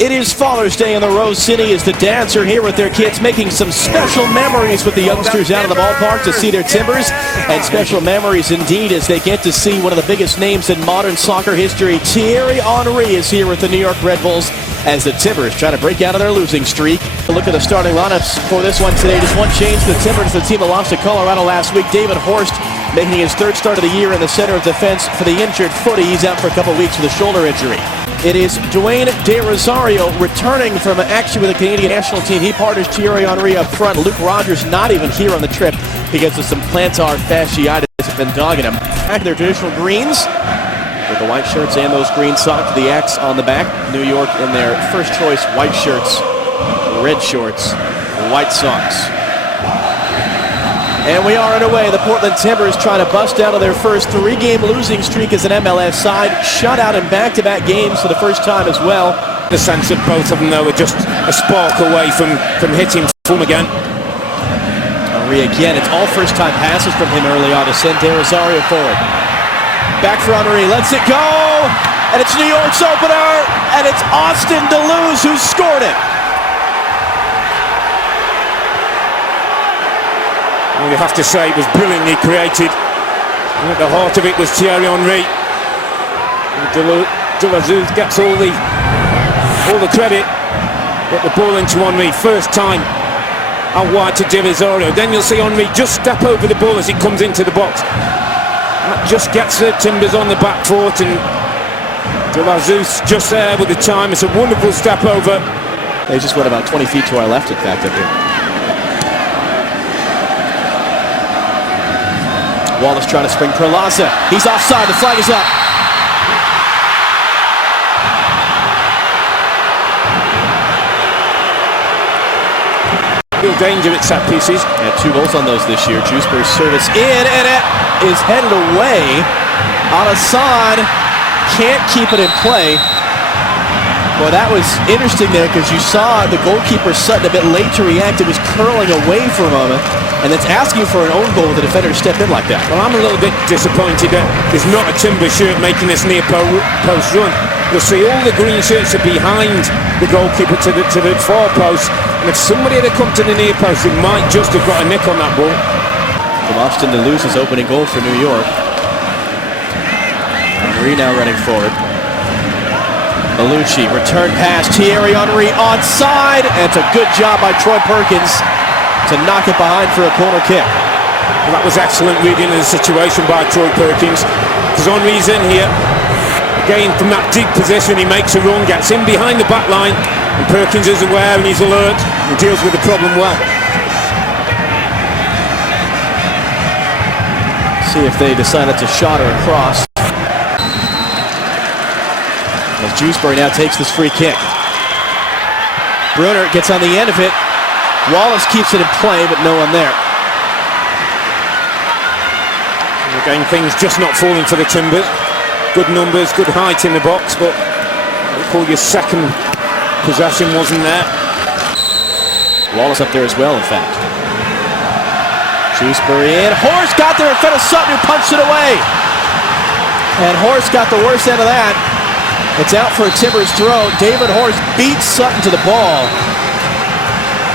It is Father's Day in the Rose City as the dads are here with their kids, making some special memories with the youngsters out of the ballpark to see their Timbers. And special memories indeed as they get to see one of the biggest names in modern soccer history. Thierry Henry is here with the New York Red Bulls as the Timbers try to break out of their losing streak. Look at the starting lineups for this one today. Just one change for the Timbers. The team that lost to Colorado last week. David Horst making his third start of the year in the center of defense for the injured footy. He's out for a couple weeks with a shoulder injury. It is Dwayne De Rosario returning from action with the Canadian national team. He partners Thierry Henry up front. Luke Rogers not even here on the trip because of some plantar fasciitis that's been dogging him. Back in their traditional greens with the white shirts and those green socks, the X on the back. New York in their first choice white shirts, red shorts, white socks. And we are underway. The Portland Timbers trying to bust out of their first three-game losing streak as an MLS side. Shut out in back-to-back games for the first time as well. The sense that both of them, though, are just a spark away from hitting form again. Henry again. It's all first-time passes from him early on to send De Rosario forward. Back for Henry. Lets it go. And it's New York's opener. And it's Austin Deleuze who scored it. Well, you have to say it was brilliantly created. And at the heart of it was Thierry Henry. Deleuze gets all the credit. Get the ball into Henry. First time out wide to De Rosario. Then you'll see Henry just step over the ball as it comes into the box. That just gets the Timbers on the back foot, and Deleuze just there with the time. It's a wonderful step over. They just went about 20 feet to our left, in fact, up here. Wallace trying to spring Perlaza. He's offside. The flag is up. Real danger at set pieces. Had 2 goals on those this year. Juiceberg's service in, and it is headed away. Al-Hassan can't keep it in play. Well, that was interesting there because you saw the goalkeeper Sutton a bit late to react. It was curling away for a moment, and that's asking for an own goal with the defender to step in like that. Well, I'm a little bit disappointed that there's not a Timber shirt making this near post run. You'll see all the green shirts are behind the goalkeeper to the far post, and if somebody had come to the near post, it might just have got a nick on that ball. From Austin Deleuze's opening goal for New York. Henry now running forward. Bellucci, return pass, Thierry Henry onside, and it's a good job by Troy Perkins to knock it behind for a corner kick. Well, that was excellent reading of the situation by Troy Perkins, because Henry's in here. Again, from that deep position, he makes a run, gets in behind the back line, and Perkins is aware and he's alert and deals with the problem well. See if they decide it's a shot or a cross. As Juiceberg now takes this free kick. Brunner gets on the end of it. Wallace keeps it in play, but no one there. And again, things just not falling for the Timbers. Good numbers, good height in the box, but I recall your second possession wasn't there. Wallace up there as well, in fact. Juiceberg in. Horst got there in front of Sutton, who punched it away. And Horst got the worst end of that. It's out for a Timbers throw. David Horst beats Sutton to the ball.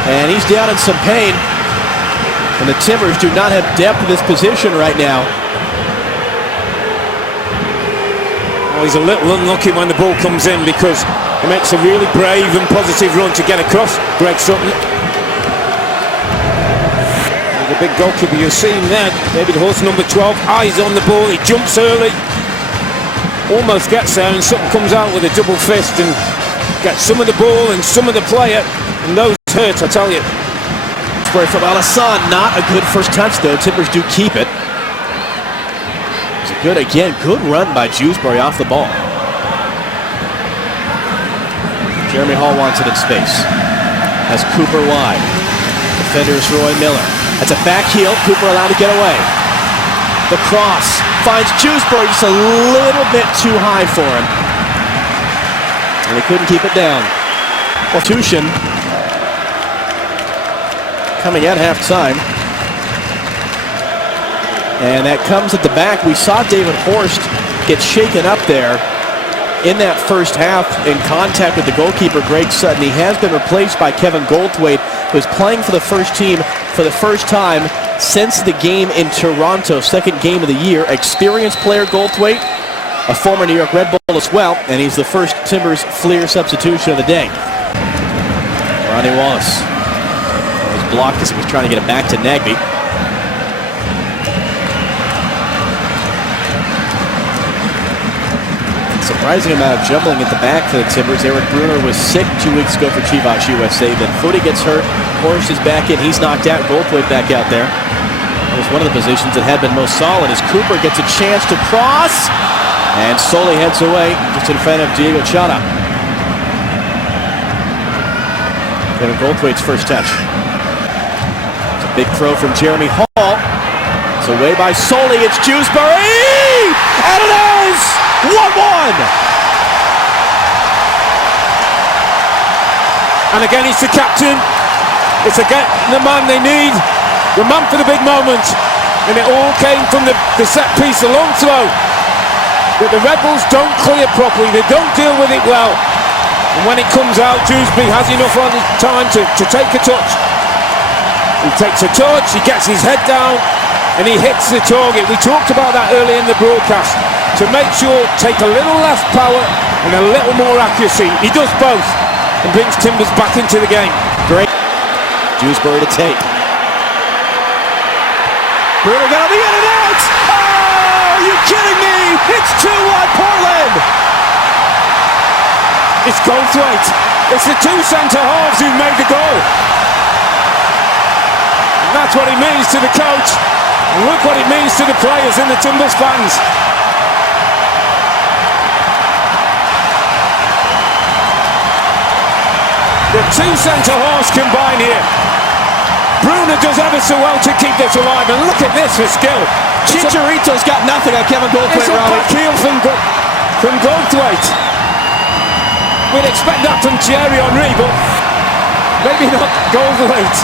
And he's down in some pain. And the Timbers do not have depth in this position right now. Well, he's a little unlucky when the ball comes in because he makes a really brave and positive run to get across Greg Sutton. And the big goalkeeper you're seeing there, David Horst, number 12, eyes on the ball. He jumps early. Almost gets there, and Sutton comes out with a double fist and gets some of the ball and some of the player, and those hurt, I tell you. Spray from Al-Hassan, not a good first touch though. Timbers do keep it. It's a good run by Juiceberg off the ball. Jeremy Hall wants it in space. Has Cooper wide. Defender is Roy Miller. That's a back heel. Cooper allowed to get away. The cross finds Juiceberg just a little bit too high for him. And he couldn't keep it down. Well, Tushin coming at halftime. And that comes at the back. We saw David Horst get shaken up there. in that first half in contact with the goalkeeper, Greg Sutton. He has been replaced by Kevin Goldthwait, who is playing for the first team for the first time since the game in Toronto, second game of the year. Experienced player Goldthwait, a former New York Red Bull as well, and he's the first Timbers Fleer substitution of the day. Ronnie Wallace was blocked as he was trying to get it back to Nagbe. Surprising amount of jumbling at the back for the Timbers. Eric Bruner was sick 2 weeks ago for Chivas USA. Then Footy gets hurt. Horst is back in. He's knocked out. Goldthwait back out there. That was one of the positions that had been most solid as Cooper gets a chance to cross. And Soli heads away just in front of Diego Chara. Kevin Goldthwait's first touch. It's a big throw from Jeremy Hall. It's away by Soli. It's Dewsbury! And it is 1-1! And again, it's the captain. It's again the man they need. The man for the big moment. And it all came from the set piece, the long throw. But the Red Bulls don't clear properly. They don't deal with it well. And when it comes out, Dewsbury has enough on his time to take a touch. He takes a touch, he gets his head down, and he hits the target. We talked about that earlier in the broadcast. To make sure, take a little less power and a little more accuracy. He does both and brings Timbers back into the game. Great. Dewsbury to take. Bruner got on the in and out! Oh, are you kidding me? It's 2-1 Portland! It's Goldthwait. It's the two centre halves who made the goal. And that's what it means to the coach. And look what it means to the players and the Timbers fans. The two centre halves combine here. Bruner does ever so well to keep this alive, and look at this for skill. Chicharito's got nothing on Kevin Goldthwait. It's a back heel from Goldthwait. We'd expect that from Thierry Henry, but maybe not Goldthwait.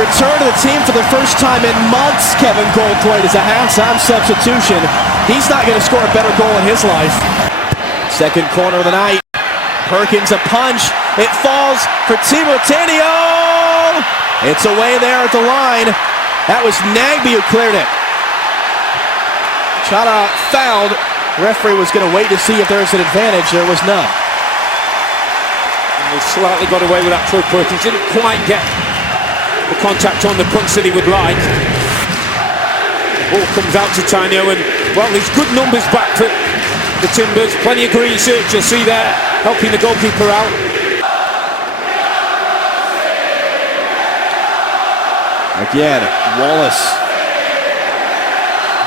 Return to the team for the first time in months. Kevin Goldthwait is a halftime substitution. He's not going to score a better goal in his life. Second corner of the night. Perkins a punch. It falls for Timo Tanio. It's away there at the line. That was Nagbe who cleared it. Chara fouled. Referee was going to wait to see if there was an advantage. There was none. He slightly got away with that throw. Perkins didn't quite get the contact on the punch that he would like. The ball comes out to Tanio, and well, there's good numbers back for the Timbers. Plenty of green shirts you'll see there, helping the goalkeeper out. Again, Wallace,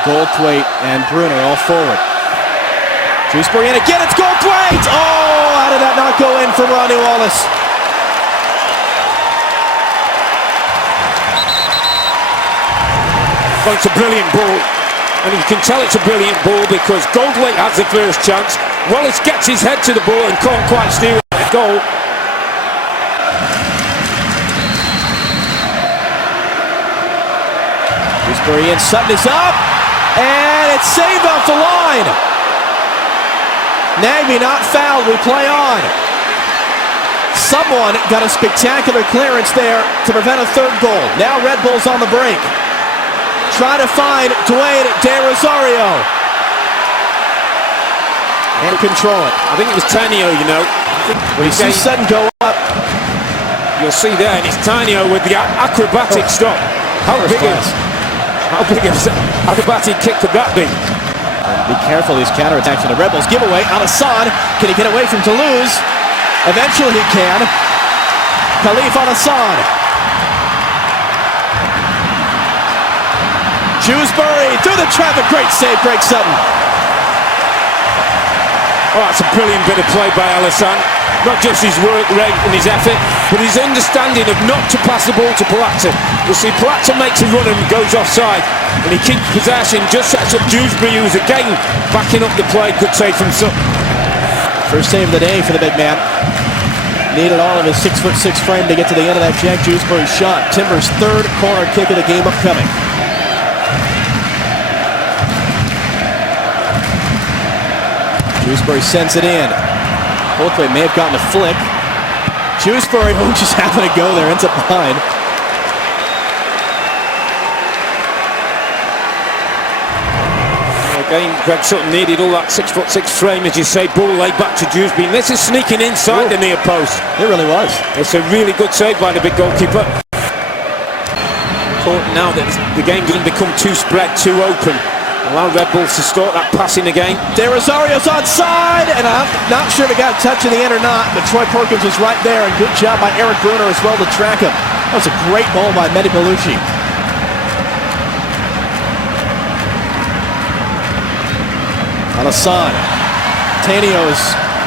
Goldthwait, and Bruner all forward. Dewsbury, and again it's Goldthwait! Oh, how did that not go in from Ronnie Wallace? Well, it's a brilliant ball, and you can tell it's a brilliant ball because Goldthwait has the first chance. Wallace gets his head to the ball and can't quite steer it. Goal. Dewsbury and Sutton is up, and it's saved off the line. Nagbe not fouled, we play on. Someone got a spectacular clearance there to prevent a third goal. Now Red Bulls on the brink. Try to find Dwayne De Rosario. And control it. I think it was Tanio, you know. When you see Sutton go up. You'll see there, and it's Tanio with the acrobatic stop. How big is acrobatic kick could that be? And be careful, these counterattacks from the Red Bulls. Giveaway on Hassan. Can he get away from Toulouse? Eventually he can. Khalif on Hassan. Dewsbury through the traffic. Great save, Greg Sutton. Oh, that's a brilliant bit of play by Alisson. Not just his work rate and his effort, but his understanding of not to pass the ball to Plata. You'll see Plata makes a run and goes offside, and he keeps possession, just sets up Dewsbury, who's again backing up the play. Good save from Sutton. First save of the day for the big man. Needed all of his 6'6" frame to get to the end of that Jack Dewsbury shot. Timbers' third corner kick of the game upcoming. Shrewsbury sends it in. Goldthwait may have gotten a flick. Shrewsbury, who just happened to go there, ends up behind. Again, Greg Sutton needed all that 6'6" frame, as you say. Ball laid back to Dewsbury. This is sneaking inside the near post. It really was. It's a really good save by the big goalkeeper. Important now that the game doesn't become too spread, too open. Allow Red Bulls to start that passing again. De Rosario's onside, and I'm not sure if it got a touch in the end or not, but Troy Perkins was right there, and good job by Eric Bruner as well to track him. That was a great ball by Mehdi Belushi. Alassane. Tanio is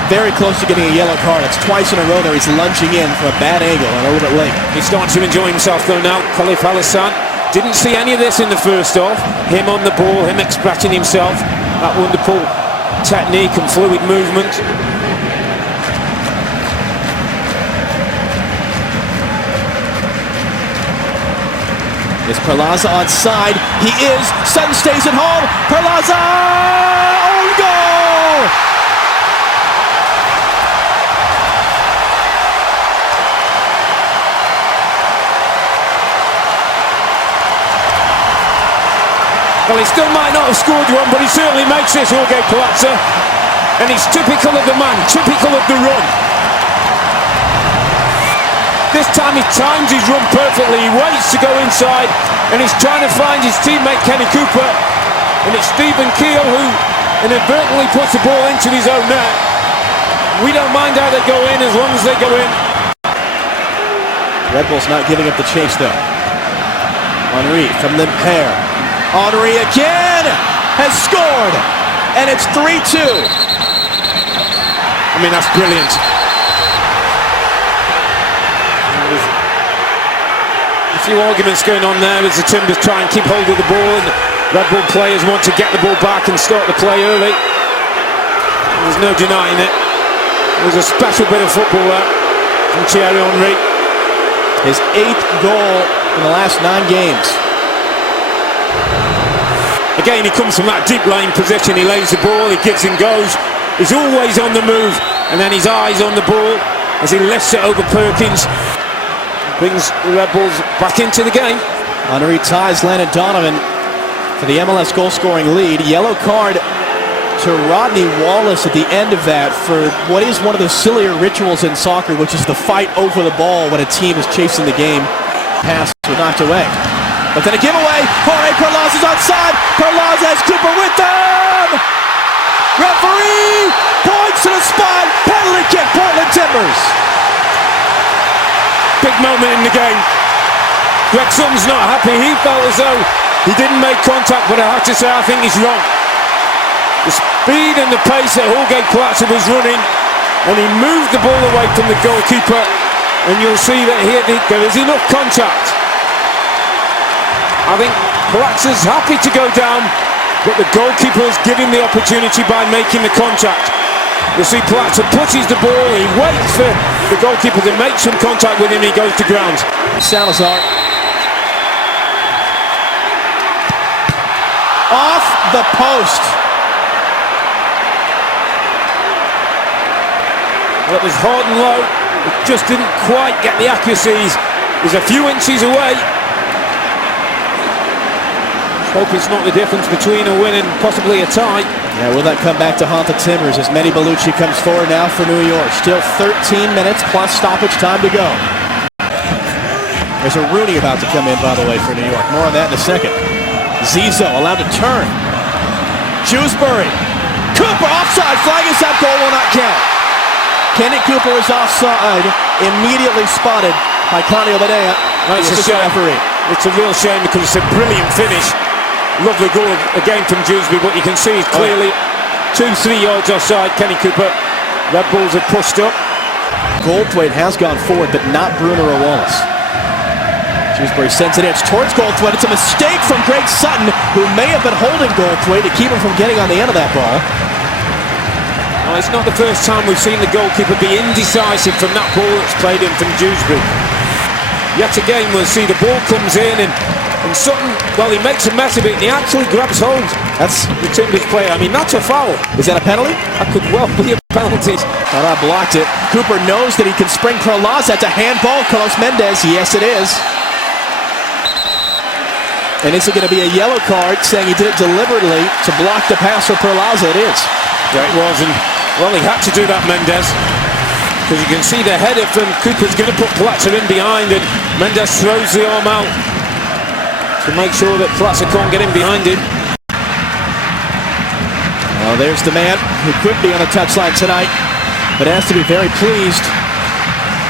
very close to getting a yellow card. It's twice in a row there. He's lunging in from a bad angle and a little bit late. He's starting to enjoy himself though now. Khalif Alassane didn't see any of this in the first half. Him on the ball, him expressing himself. That wonderful technique and fluid movement. Is Perlaza onside? He is. Sutton stays at home. Perlaza! Own goal! Well, he still might not have scored one, but he certainly makes this Jorge Palazzo. And he's typical of the man, typical of the run. This time he times his run perfectly. He waits to go inside, and he's trying to find his teammate Kenny Cooper. And it's Stephen Keel who inadvertently puts the ball into his own net. We don't mind how they go in as long as they go in. Red Bulls not giving up the chase though. Henry from Limper. Henry again has scored, and it's 3-2. I mean, that's brilliant. A few arguments going on there as the Timbers try and keep hold of the ball, and Red Bull players want to get the ball back and start the play early. There's no denying it. It was a special bit of football there from Thierry Henry. His 8th goal in the last 9 games. Again, he comes from that deep line position. He lays the ball, he gives and goes. He's always on the move, and then his eyes on the ball as he lifts it over Perkins. Brings the Red Bulls back into the game. Henry ties Landon Donovan for the MLS goal-scoring lead. Yellow card to Rodney Wallace at the end of that for what is one of the sillier rituals in soccer, which is the fight over the ball when a team is chasing the game. Pass was knocked away. But then a giveaway. Jorge Perlaza's onside. Perlaza has Cooper with them. Referee points to the spot. Penalty kick, Portland Timbers. Big moment in the game. Greg Sutton's not happy. He felt as though he didn't make contact, but I have to say I think he's wrong. The speed and the pace that Jorge Palazzo was running, and he moved the ball away from the goalkeeper, and you'll see that here there is enough contact. I think Palazzo's happy to go down, but the goalkeeper is giving the opportunity by making the contact. You see Palazzo pushes the ball, he waits for the goalkeeper to make some contact with him, he goes to ground. Salazar. Off the post. Well, it was hard and low, it just didn't quite get the accuracy. He's a few inches away. Hope it's not the difference between a win and possibly a tie. Yeah, will that come back to haunt the Timbers as Mehdi Belushi comes forward now for New York. Still 13 minutes plus stoppage time to go. There's a Rooney about to come in, by the way, for New York. More on that in a second. Zizzo allowed to turn. Shrewsbury. Cooper offside. Flag is up. Goal will not count. Kenny Cooper is offside. Immediately spotted by Claudio Badea. It's a shame. Referee. It's a real shame because it's a brilliant finish. Lovely goal again from Dewsbury, but you can see he's clearly 2-3 yards offside. Kenny Cooper. Red Bulls have pushed up. Goldthwait has gone forward, but not Bruner or Wallace. Shrewsbury sends it in towards Goldthwait. It's a mistake from Greg Sutton, who may have been holding Goldthwait to keep him from getting on the end of that ball. Well, it's not the first time we've seen the goalkeeper be indecisive from that ball that's played in from Dewsbury. Yet again, we'll see the ball comes in and And Sutton, well, he makes a mess of it, and he actually grabs hold. That's The Timbers player. I mean, that's a foul. Is that a penalty? That could well be a penalty. Thought I blocked it. Cooper knows that he can spring Perlaza. That's a handball. Carlos Mendez. Yes, it is. And is it going to be a yellow card saying he did it deliberately to block the pass for Perlaza? It is. Yeah, it was. And, well, he had to do that, Mendez. Because you can see the header from Cooper's going to put Platzer in behind, and Mendez throws the arm out to make sure that Platzer can't get in behind him. Well, there's the man who could be on the touchline tonight, but has to be very pleased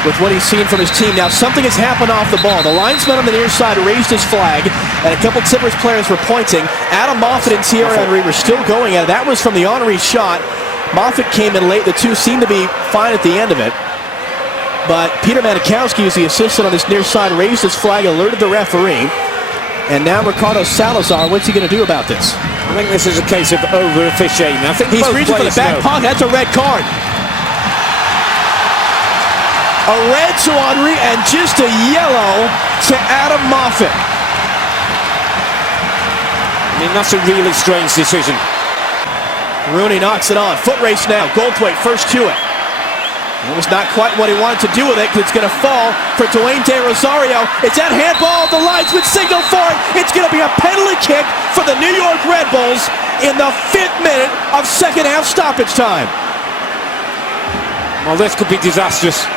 with what he's seen from his team. Now, something has happened off the ball. The linesman on the near side raised his flag, and a couple Timbers players were pointing. Adam Moffat and Thierry Henry were still going at it. That was from the Henry shot. Moffat came in late. The two seemed to be fine at the end of it. But Peter Manikowski, who's the assistant on this near side, raised his flag, alerted the referee. And now Ricardo Salazar, what's he going to do about this? I think this is a case of over-officiating. I think He's reaching for the back pocket. That's a red card. A red to Henry and just a yellow to Adam Moffat. I mean, that's a really strange decision. Rooney knocks it on. Foot race now. Goldthwait first to it. It was not quite what he wanted to do with it, because it's going to fall for Dwayne De Rosario. It's that handball. The linesman signal for it. It's going to be a penalty kick for the New York Red Bulls in the 5th minute of second half stoppage time. Well, this could be disastrous.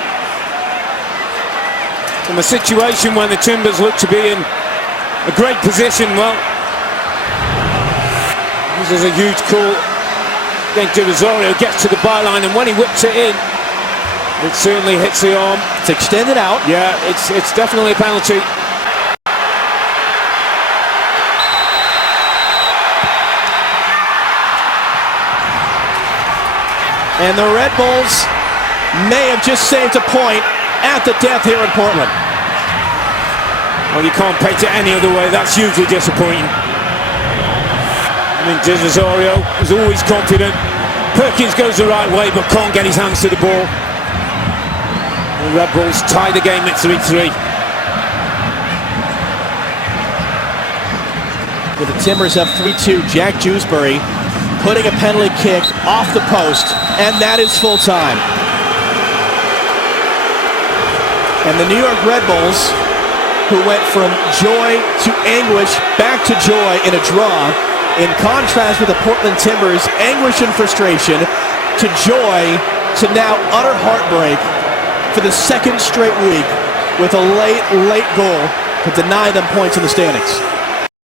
From a situation when the Timbers look to be in a great position, well, this is a huge call. Then De Rosario gets to the byline, and when he whips it in, it certainly hits the arm. It's extended out. Yeah, it's definitely a penalty. And the Red Bulls may have just saved a point at the death here in Portland. Well, you can't paint it any other way. That's hugely disappointing. I mean, De Rosario is always confident. Perkins goes the right way, but can't get his hands to the ball. The Red Bulls tie the game at 3-3. With the Timbers have 3-2, Jack Jewsbury putting a penalty kick off the post, and that is full time. And the New York Red Bulls, who went from joy to anguish back to joy in a draw, in contrast with the Portland Timbers, anguish and frustration, to joy, to now utter heartbreak for the 2nd straight week with a late goal to deny them points in the standings.